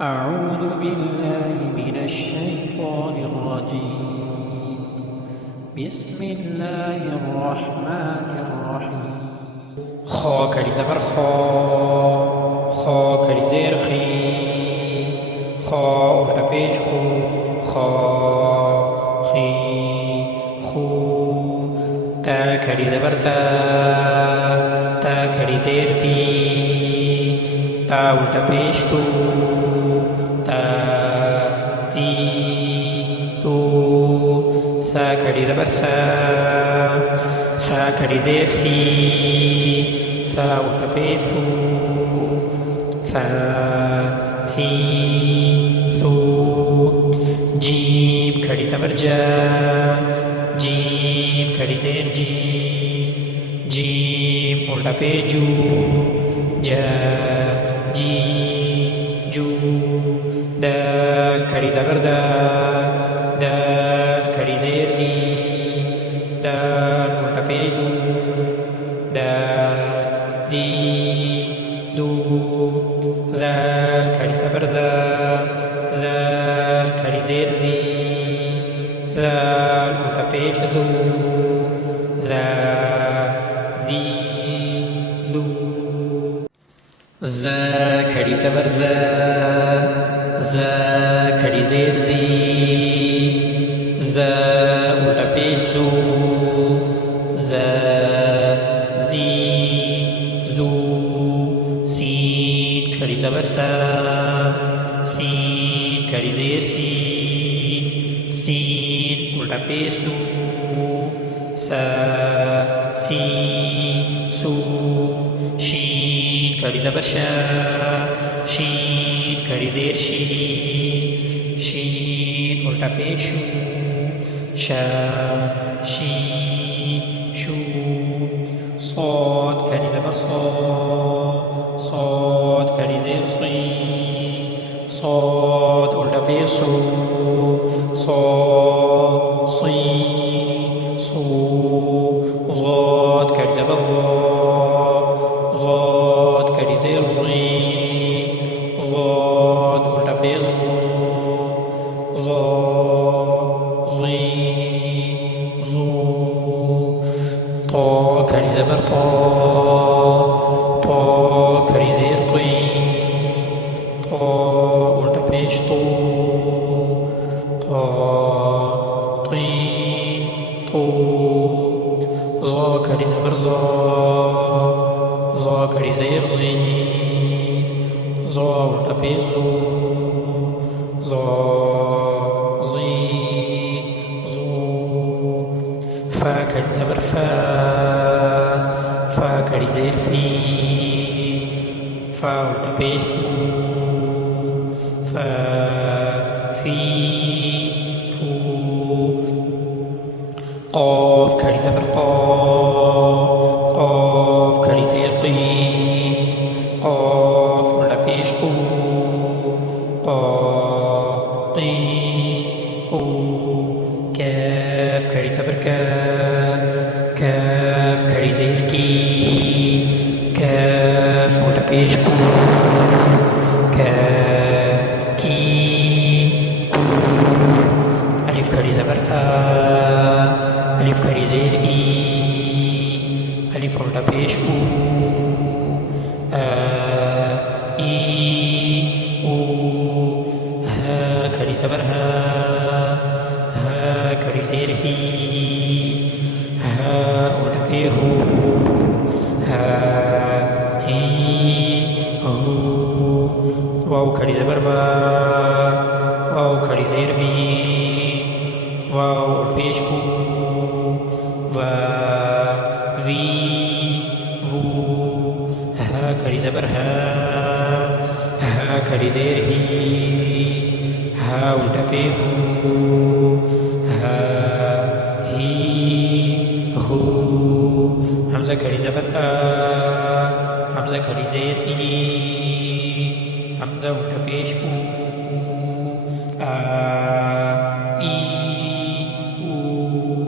أعوذ بالله من الشيطان الرجيم. بسم الله الرحمن الرحيم. خا کری زبر خا، خا کری زیر خی، خا الٹا پیش خو، خا خی خو. تا کری زبر تا، تا کری زیر تی، تا الٹا پیش تو، تا تی تو. سا کری زبر سا، سا کری زیر سی، سا الٹا پیش سو، سا سی سو. جیم کھڑی زبر جا، جیم کھڑی زیر جی، جیم الٹا پیش جو، جا جی جو. دال کھڑی زبر دا، دال کھڑی زیر دی، دال الٹا پیش دو، دا دی دو. زال کھڑی زبر زا، زال کھڑی زیر زی، زال الٹا پیش زو، زا زی زو. زا کھڑی زبر زا، زا کھڑی زیر زی، زا الٹا پیش زو، زا زی زو. سین کھڑی زبر سا، سین کھڑی زیر سی، سین الٹا پیش سو، سا سی سو. شین کھڑی زبر شا، شین کھڑی زیر شی، شین الٹا پیش شو، شا شی شو. صاد کھڑی زبر صا، صاد کھڑی زیر صی، صاد الٹا پیش سو، صا صی صو. ضاد کھڑی زبر ضا، ضاد کھڑی زیر ضی، ضاد الٹا پیش ضو، ضا ضی ضو. طا کھڑی زبر طا، طا کھڑی زیر طی، طا الٹا پیش تو، طا طی تو. ظا کھڑی زبر ظا، ظا کھڑی زیر ظی، ظا الٹا پیش زو، ظا ظی ظو. فا کھڑی زبر فا، فا کھڑی زیر فی، فا الٹا پیش فو، فا فی فو. قاف کھڑی زبر قا، قاف کھڑی زیر قی، قاف الٹا پیش قو، قا قی قو. کاف کھڑی زبر کا، کاف کھڑی زیر کی، کاف الٹا پیش کو، کا کی کو. الف کھڑی زبر آ، الف کھڑی زیر ای، الف الٹا پیش او، آ ای او. ہا کھڑی زبر ہا، ہا کھڑی زیر ہی، ہا الٹا پہ ہو، ہا ہی ہو. واو کھڑی زبر وا، واو کھڑی زیر وی، واو الٹا پیش کو، وا وی وو. ہا کھڑی زبر ہا، ہا کھڑی زیر ہی، ہا الٹا پہ ہو، ہا ہی ہو. حمزہ کھڑی زبر آ، حمزہ کھڑی زیر ای، حمزہ الٹا پیش او، آ